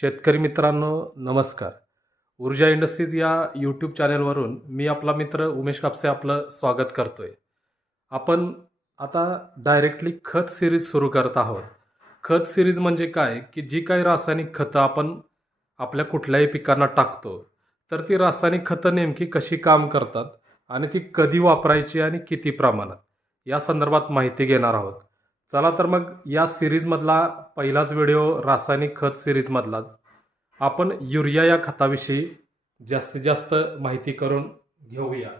शेतकरी मित्रांनो नमस्कार. ऊर्जा इंडस्ट्रीज या यूट्यूब चॅनलवरून मी आपला मित्र उमेश कापसे आपलं स्वागत करतोय. आपण आता डायरेक्टली खत सिरीज सुरू करत आहोत. खत सिरीज म्हणजे काय? की जी काही रासायनिक खतं आपण आपल्या कुठल्याही पिकांना टाकतो तर ती रासायनिक खतं नेमकी कशी काम करतात आणि ती कधी वापरायची आणि किती प्रमाणात? या संदर्भात माहिती घेणार आहोत. चला तर मग या सिरीजमधला पहिलाच व्हिडिओ रासायनिक खत सिरीजमधलाच. आपण युरिया या खताविषयी जास्तीत जास्त माहिती करून घेऊया.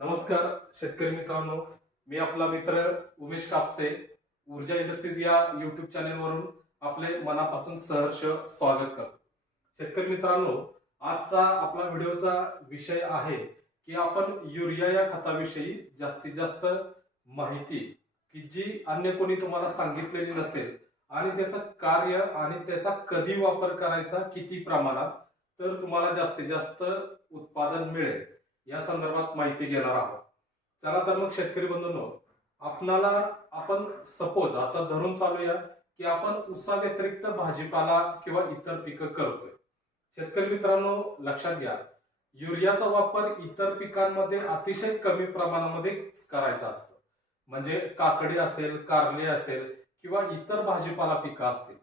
नमस्कार शेतकरी मित्रांनो. मी आपला मित्र उमेश कापसे. ऊर्जा इंडस्ट्रीज या युट्यूब चॅनेलवरून आपले मनापासून सहर्ष स्वागत करतो. शेतकरी मित्रांनो आजचा आपला व्हिडिओचा विषय आहे की आपण युरिया या खताविषयी जास्तीत जास्त माहिती की जी अन्य कोणी तुम्हाला सांगितलेली नसेल आणि त्याचं कार्य आणि त्याचा कधी वापर करायचा किती प्रमाणात तर तुम्हाला जास्तीत जास्त उत्पादन मिळेल. या संदर्भात माहिती घेणार आहोत. चला तर मग शेतकरी बंधूंनो आपणाला आपण सपोज असं धरून चालूया की आपण उसा व्यतिरिक्त भाजीपाला किंवा इतर पिकं करतोय. शेतकरी मित्रांनो लक्षात घ्या युरियाचा वापर इतर पिकांमध्ये अतिशय कमी प्रमाणामध्ये करायचा असतो. म्हणजे काकडी असेल कारले असेल किंवा इतर भाजीपाला पिकं असतील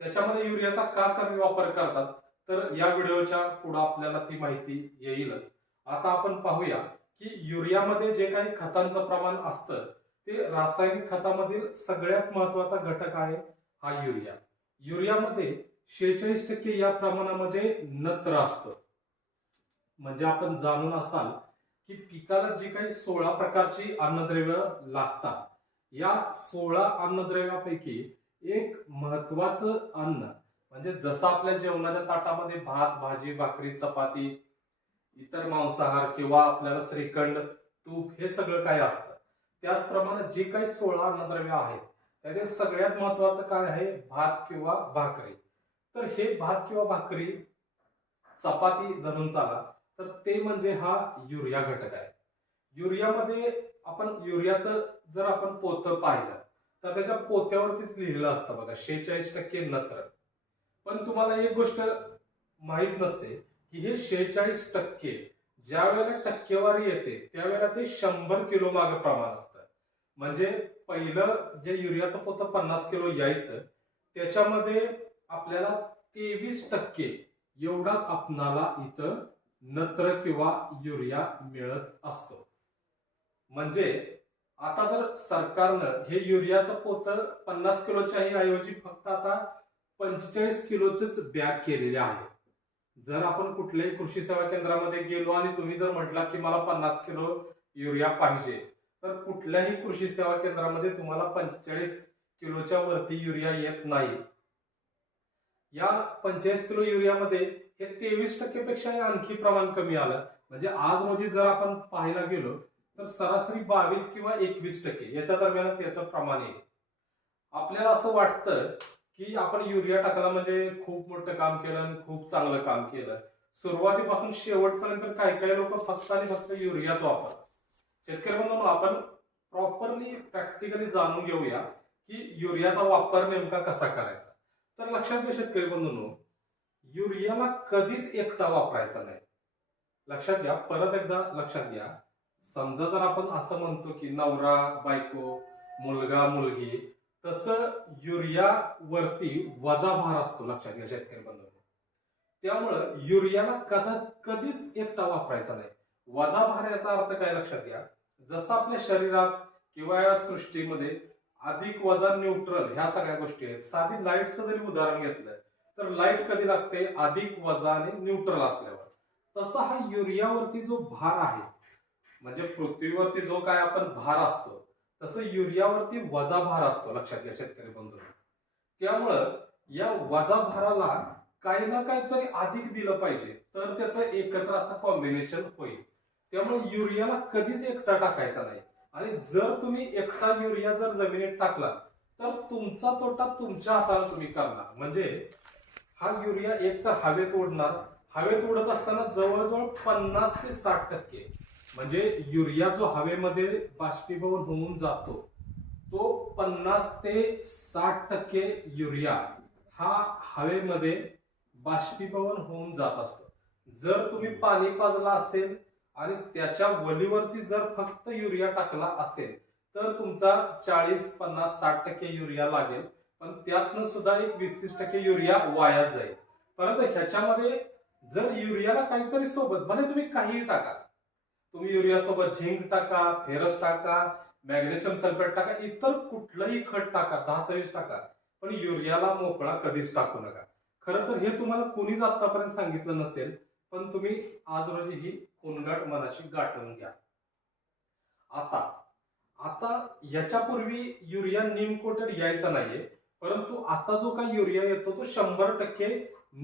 त्याच्यामध्ये युरियाचा का कमी वापर करतात? तर या व्हिडिओच्या पुढे आपल्याला ती माहिती येईलच. आता आपण पाहूया की युरियामध्ये जे काही खतांचं प्रमाण असतं ते रासायनिक खतामधील सगळ्यात महत्त्वाचा घटक आहे हा युरिया. युरियामध्ये शेहेचाळीस टक्के या प्रमाणामध्ये नत्र असतं. म्हणजे आपण जाणून असाल की पिकाला जी काही सोळा प्रकारची अन्नद्रव्य लागतात. या सोळा अन्नद्रव्यापैकी एक महत्वाचं अन्न म्हणजे जसं आपल्या जेवणाच्या ताटामध्ये भात भाजी भाकरी चपाती इतर मांसाहार किंवा आपल्याला श्रीखंड तूप हे सगळं काय असतं. त्याचप्रमाणे जे काही सोळा अन्नद्रव्य आहेत त्यातील सगळ्यात महत्वाचं काय आहे? भात किंवा भाकरी. तर हे भात किंवा भाकरी चपाती धरून चाला. तर ते म्हणजे हा युरिया घटक आहे. युरियामध्ये आपण युरियाचं जर आपण पोतं पाहिलं तर त्याच्या पोत्यावरतीच लिहिलेलं असतं बघा शेहेचाळीस टक्के नत्र. पण तुम्हाला एक गोष्ट माहीत नसते की हे शेहेचाळीस टक्के ज्या वेळेला टक्केवारी येते त्यावेळेला ते शंभर किलो माग प्रमाण असतं. म्हणजे पहिलं जे युरियाचं पोतं पन्नास किलो यायचं त्याच्यामध्ये आपल्याला तेवीस टक्के एवढाच आपणाला इथं नत्र किंवा युरिया मिळत असतो. म्हणजे आता जर सरकारनं हे युरियाचं पोतं पन्नास किलोच्याही ऐवजी फक्त आता पंचेचाळीस किलोच बॅग केलेले आहे जर आपण कुठल्याही कृषी सेवा केंद्रामध्ये गेलो आणि तुम्ही जर म्हटला की मला पन्नास किलो युरिया पाहिजे तर कुठल्याही कृषी सेवा केंद्रामध्ये तुम्हाला पंचेचाळीस किलोच्या वरती युरिया येत नाही. या पंचेचाळीस किलो युरियामध्ये हे तेवीस टक्केपेक्षाही आणखी प्रमाण कमी आलं. म्हणजे आज रोजी जर आपण पाहायला गेलो तर सरासरी बावीस किंवा एकवीस टक्के याच्या दरम्यानच याचं प्रमाण आहे. आपल्याला असं वाटतं की आपण युरिया टाकला म्हणजे खूप मोठं काम केलं आणि खूप चांगलं काम केलं. सुरुवातीपासून शेवटपर्यंत काही काही लोक फक्त आणि फक्त युरियाच वापरतात. शेतकरी म्हणून आपण प्रॉपरली प्रॅक्टिकली जाणून घेऊया की युरियाचा वापर नेमका कसा करायचा. तर लक्षात घ्या शेतकरी बंधूंनो युरियाला कधीच एकटा वापरायचा नाही. लक्षात घ्या परत एकदा लक्षात घ्या. समजा जर आपण असं म्हणतो की नवरा बायको मुलगा मुलगी तसं युरिया वरती वजा भार असतो लक्षात घ्या शेतकरी बंधू त्यामुळं युरियाला कदा कधीच एकटा वापरायचा नाही. वजा भार याचा अर्थ काय लक्षात घ्या? जसं आपल्या शरीरात किंवा या सृष्टीमध्ये अधिक वजा न्यूट्रल ह्या सगळ्या गोष्टी आहेत. साधी लाईटचं जरी उदाहरण घेतलं तर लाइट कधी लागते? अधिक वजा आणि न्यूट्रल असल्यावर. तसा हा युरियावरती जो भार आहे म्हणजे पृथ्वीवरती जो काय आपण भार असतो तसं युरियावरती वजा भार असतो लक्षात घ्या शेतकरी बंधू त्यामुळं या वजा भाराला काही ना काहीतरी अधिक दिलं पाहिजे तर त्याचं एकत्र असं कॉम्बिनेशन होईल. त्यामुळे युरियाला कधीच एकटा टाकायचा नाही. आणि जर तुम्ही एकटा युरिया जर जमिनीत टाकला तर तुमचा तोटा तुमच्या हाताला तुम्ही करणार. म्हणजे हा युरिया एक तर हवेत उडणार हवेत उडत असताना जवळजवळ पन्नास ते साठ टक्के. म्हणजे युरिया जो हवेमध्ये बाष्पीभवन होऊन जातो तो पन्नास ते साठ टक्के युरिया हा हवेमध्ये बाष्पीभवन होऊन जात असतो. जर तुम्ही पाणी पाजला असेल आणि त्याच्या वलीवरती जर फक्त युरिया टाकला असेल तर तुमचा चाळीस पन्नास साठ टक्के युरिया लागेल. पण त्यातनं सुद्धा एक वीस तीस टक्के युरिया वाया जाईल. परंतु ह्याच्यामध्ये जर युरियाला काहीतरी सोबत भले तुम्ही काहीही टाका तुम्ही युरिया सोबत झिंक टाका फेरस टाका मॅग्नेशियम सल्फेट टाका इतर कुठलंही खत टाका दहा सव्वीस टाका पण युरियाला मोकळा कधीच टाकू नका. खरं तर हे तुम्हाला कोणीच आतापर्यंत सांगितलं नसेल पण तुम्ही आज रोजी ही कोनगाट मनाशी गाठवून घ्या. आता आता याच्यापूर्वी युरिया नीम कोटेड यायचा नाहीये परंतु आता जो काही युरिया येतो तो शंभर टक्के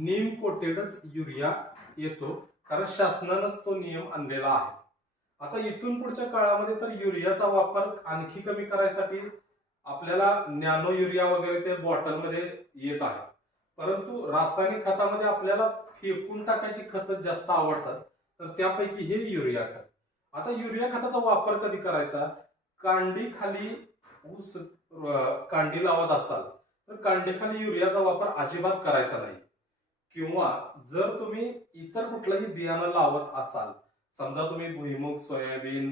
नीम कोटेडच युरिया येतो कारण शासनानंच तो नियम आणलेला आहे. आता इथून पुढच्या काळामध्ये तर युरियाचा वापर आणखी कमी करायसाठी आपल्याला नॅनो युरिया वगैरे ते बॉटलमध्ये येत आहे. परंतु रासायनिक खतामध्ये आपल्याला फेकून टाकायची खतं जास्त आवडतात तर त्यापैकी हे युरिया खत. आता युरिया खताचा वापर कधी करायचा? कांडी खाली ऊस कांडी लावत असाल तर कांडीखाली युरियाचा वापर अजिबात करायचा नाही. किंवा जर तुम्ही इतर कुठलंही बियाणं लावत असाल समजा तुम्ही भुईमुग सोयाबीन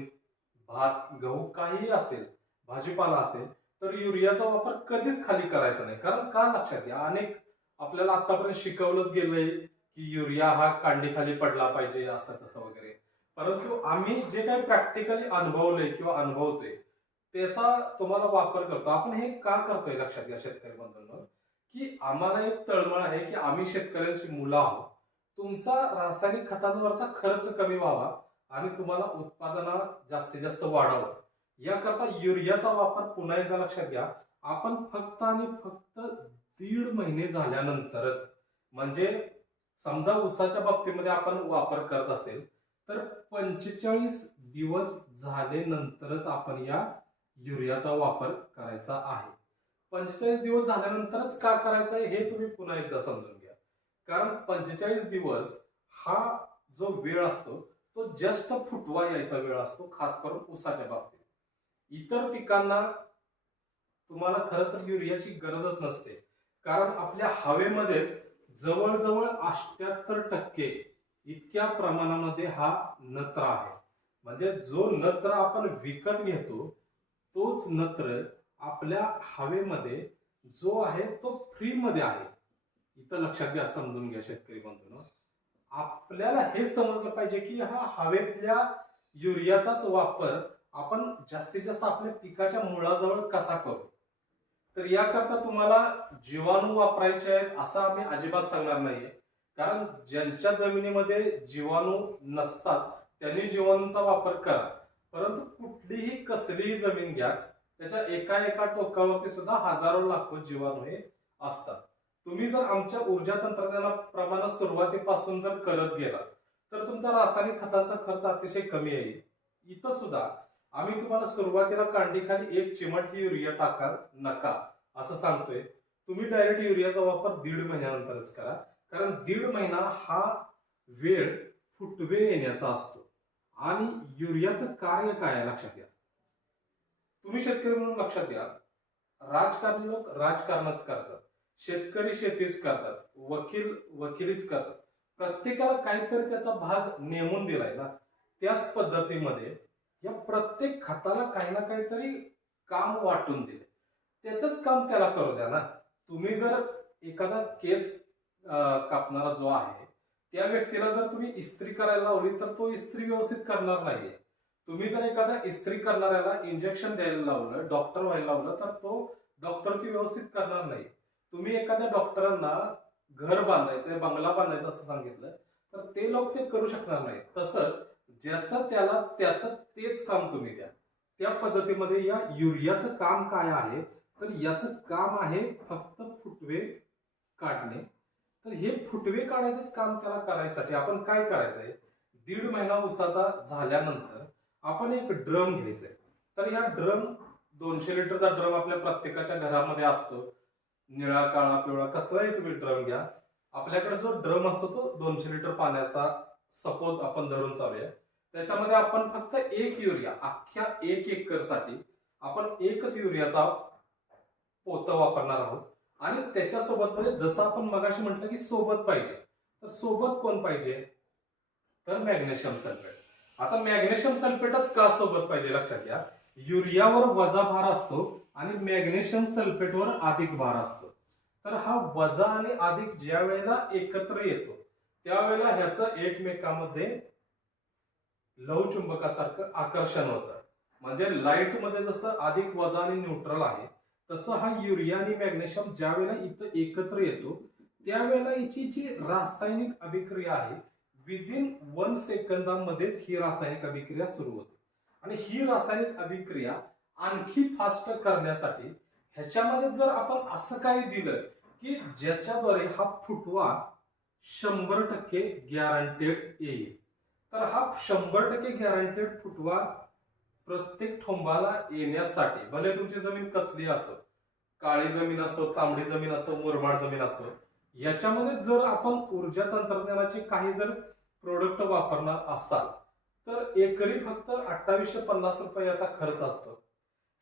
भात गहू काहीही असेल भाजीपाला असेल तर युरियाचा वापर कधीच खाली करायचा नाही. कारण का लक्षात या अनेक आपल्याला आतापर्यंत शिकवलंच गेलंय की युरिया हा कांडीखाली पडला पाहिजे असं तसं वगैरे. परंतु आम्ही जे काही प्रॅक्टिकली अनुभवलंय किंवा अनुभवतोय त्याचा तुम्हाला वापर करतो. आपण हे का करतोय लक्षात घ्या शेतकरी बंधूंवर की आम्हाला एक तळमळ आहे की आम्ही शेतकऱ्यांची मुलं आहोत. तुमचा रासायनिक खतांवरचा खर्च कमी व्हावा आणि तुम्हाला उत्पादना जास्तीत जास्त वाढावं. याकरता युरियाचा वापर पुन्हा एकदा लक्षात घ्या. आपण फक्त आणि फक्त दीड महिने झाल्यानंतरच म्हणजे समजा उसाच्या बाबतीमध्ये आपण वापर करत असेल तर पंचेचाळीस दिवस झाले नंतरच आपण या युरियाचा वापर करायचा आहे. पंचेचाळीस दिवस झाल्यानंतरच का करायचं आहे हे तुम्ही पुन्हा एकदा समजून घ्या. कारण पंचेचाळीस दिवस हा जो वेळ असतो तो जस्ट फुटवा यायचा वेळ असतो खास करून ऊसाच्या बाबतीत. इतर पिकांना तुम्हाला खरं तर युरियाची गरजच नसते. कारण आपल्या हवेमध्येच जवळजवळ अष्ट्याहत्तर टक्के इतक्या प्रमाणामध्ये हा नत्र आहे. म्हणजे जो नत्र आपण विकत घेतो तोच नत्र आपल्या हवेमध्ये जो आहे तो फ्रीमध्ये आहे. इथं लक्षात घ्या समजून घ्या शेतकरी बंधून. आपल्याला हे समजलं पाहिजे की हा हवेतल्या युरियाचाच वापर आपण जास्तीत जास्त आपल्या पिकाच्या मुळाजवळ कसा करू? तर याकरता तुम्हाला जीवाणू वापरायचे आहेत असं आम्ही अजिबात सांगणार नाहीये. कारण ज्यांच्या जमिनीमध्ये जीवाणू नसतात त्यांनी जीवाणूंचा वापर करा. परंतु कुठलीही कसलीही जमीन घ्या त्याच्या एका एका टोकावरती सुद्धा हजारो लाखो जीवाणू हे असतात. तुम्ही जर आमच्या ऊर्जा तंत्रज्ञाना प्रमाणात सुरुवातीपासून जर करत गेला तर तुमचा रासायनिक खतांचा खर्च अतिशय कमी येईल. इथं सुद्धा आम्ही तुम्हाला सुरुवातीला कांडीखाली एक चिमट ही युरिया टाका नका असं सांगतोय. तुम्ही डायरेक्ट युरियाचा वापर दीड महिन्यानंतरच करा. कारण दीड महिना हा वेळ फुटवे येण्याचा असतो. आणि युरियाचं कार्य काय आहे? लक्षात घ्या. तुम्ही शेतकरी म्हणून लक्षात घ्या. राजकारणी लोक राजकारणच करतात. शेतकरी शेतीच करतात. वकील वकिलीच करतात. प्रत्येकाला काहीतरी त्याचा भाग नेमून दिलाय ना. त्याच पद्धतीमध्ये या प्रत्येक खताला काही ना काहीतरी काम वाटून दिले त्याच काम त्याला करू द्या ना. तुम्ही जर एखादा केस कापणारा जो आहे त्या व्यक्तीला जर तुम्ही इस्त्री करायला लावली तर तो इस्त्री व्यवस्थित करणार नाहीये. तुम्ही जर एखादा इस्त्री करणाऱ्याला इंजेक्शन द्यायला लावलं डॉक्टर व्हायला लावलं तर तो डॉक्टर की व्यवस्थित करणार नाही. तुम्ही एखाद्या डॉक्टरांना घर बांधायचंय बंगला बांधायचं असं सांगितलं तर ते लोक ते करू शकणार नाही तसंच ज्याचं त्याला त्याचं तेच काम तुम्ही द्या. त्या पद्धतीमध्ये या युरियाचं काम काय आहे? तर याचं काम आहे फक्त फुटवे काढणे. तर हे फुटवे काढायचंच काम त्याला करायसाठी आपण काय करायचंय? दीड महिना उसाचा झाल्यानंतर आपण एक ड्रम घ्यायचंय. तर ह्या ड्रम दोनशे लिटरचा ड्रम आपल्या प्रत्येकाच्या घरामध्ये असतो. निळा काळा पिवळा कसलाही तुम्ही ड्रम घ्या. आपल्याकडे जो ड्रम असतो तो दोनशे लिटर पाण्याचा सपोज आपण धरून चालूया. त्याच्यामध्ये आपण फक्त एक युरिया अख्ख्या एक एकरसाठी आपण एकच युरियाचा पोतं वापरणार आहोत. आणि त्याच्यासोबत म्हणजे जसं आपण मगाशी म्हटलं की सोबत पाहिजे. तर सोबत कोण पाहिजे? तर मॅग्नेशियम सल्फेट. आता मॅग्नेशियम सल्फेटच का सोबत पाहिजे लक्षात घ्या. युरियावर वजा भार असतो आणि मॅग्नेशियम सल्फेटवर अधिक भार असतो. तर हा वजा आणि अधिक ज्या वेळेला एकत्र येतो त्यावेळेला ह्याचं एकमेकामध्ये लवचुंबकासारखं आकर्षण होतं. म्हणजे लाइटमध्ये जसं अधिक वजा आणि न्यूट्रल आहे तसं हा युरिया आणि मॅग्नेशियम ज्या वेळेला इथं एकत्र येतो त्यावेळेला याची जी रासायनिक अभिक्रिया आहे विदिन वन सेकंदामध्येच ही रासायनिक अभिक्रिया सुरू होते. आणि ही रासायनिक अभिक्रिया आणखी फास्ट करण्यासाठी ह्याच्यामध्ये जर आपण असं काही दिलं की ज्याच्याद्वारे हा फुटवा शंभर टक्के गॅरंटेड येईल. तर हा शंभर टक्के गॅरंटेड फुटवा प्रत्येक ठोंबाला येण्यासाठी भले तुमची जमीन कसली असो काळी जमीन असो तांबडी जमीन असो मुरमाड जमीन असो याच्यामध्ये जर आपण ऊर्जा तंत्रज्ञानाचे काही जर प्रोडक्ट वापरणार असाल तर एकरी फक्त अठ्ठावीसशे पन्नास रुपये याचा खर्च असतो.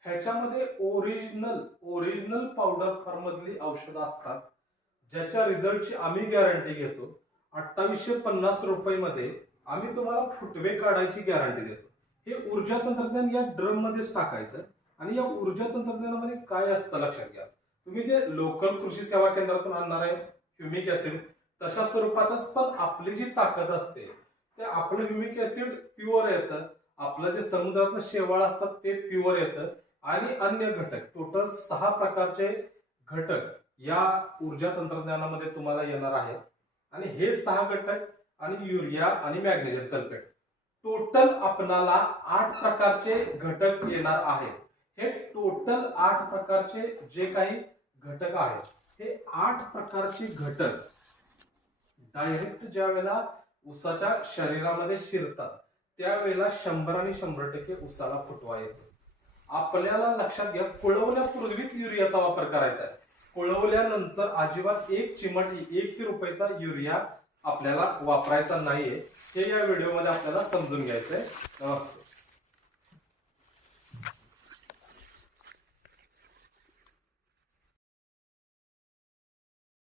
ह्याच्यामध्ये ओरिजिनल ओरिजिनल पावडर फॉर्म मधली औषधं असतात ज्याच्या रिझल्टची आम्ही गॅरंटी घेतो. अठ्ठावीसशे पन्नास रुपये मध्ये आम्ही तुम्हाला फुटवे काढायची गॅरंटी देतो. हे ऊर्जा तंत्रज्ञान या ड्रम मध्येच टाकायचं. आणि या ऊर्जा तंत्रज्ञानामध्ये काय असतं लक्षात घ्या. तुम्ही जे लोकल कृषी सेवा केंद्रातून आणणार आहे ह्युमिक ऍसिड तशा स्वरूपातच पण आपली जी ताकद असते ते आपलं ह्युमिक ऍसिड प्युअर येतं. आपलं जे समुद्रातलं शेवाळ असतात ते प्युअर येतं. आणि अन्य घटक टोटल सहा प्रकारचे घटक या ऊर्जा तंत्रज्ञानामध्ये तुम्हाला येणार आहेत. आणि हे सहा घटक आणि युरिया आणि मॅग्नेशियम सल्फेट टोटल आपणाला आठ प्रकारचे घटक येणार आहेत. हे टोटल आठ प्रकारचे जे काही घटक आहेत हे आठ प्रकारचे घटक डायरेक्ट ज्या वेळेला उसाच्या शरीरामध्ये शिरतात त्यावेळेला शंभर आणि शंभर टक्के उसाला फुटवा येतो. आपल्याला लक्षात घ्या कुळवण्यापूर्वीच युरियाचा वापर करायचा आहे. कुळवल्यानंतर अजिबात एक चिमट एकही रुपयाचा युरिया आपल्याला वापरायचा नाहीये. हे या व्हिडिओमध्ये आपल्याला समजून घ्यायचंय. नमस्ते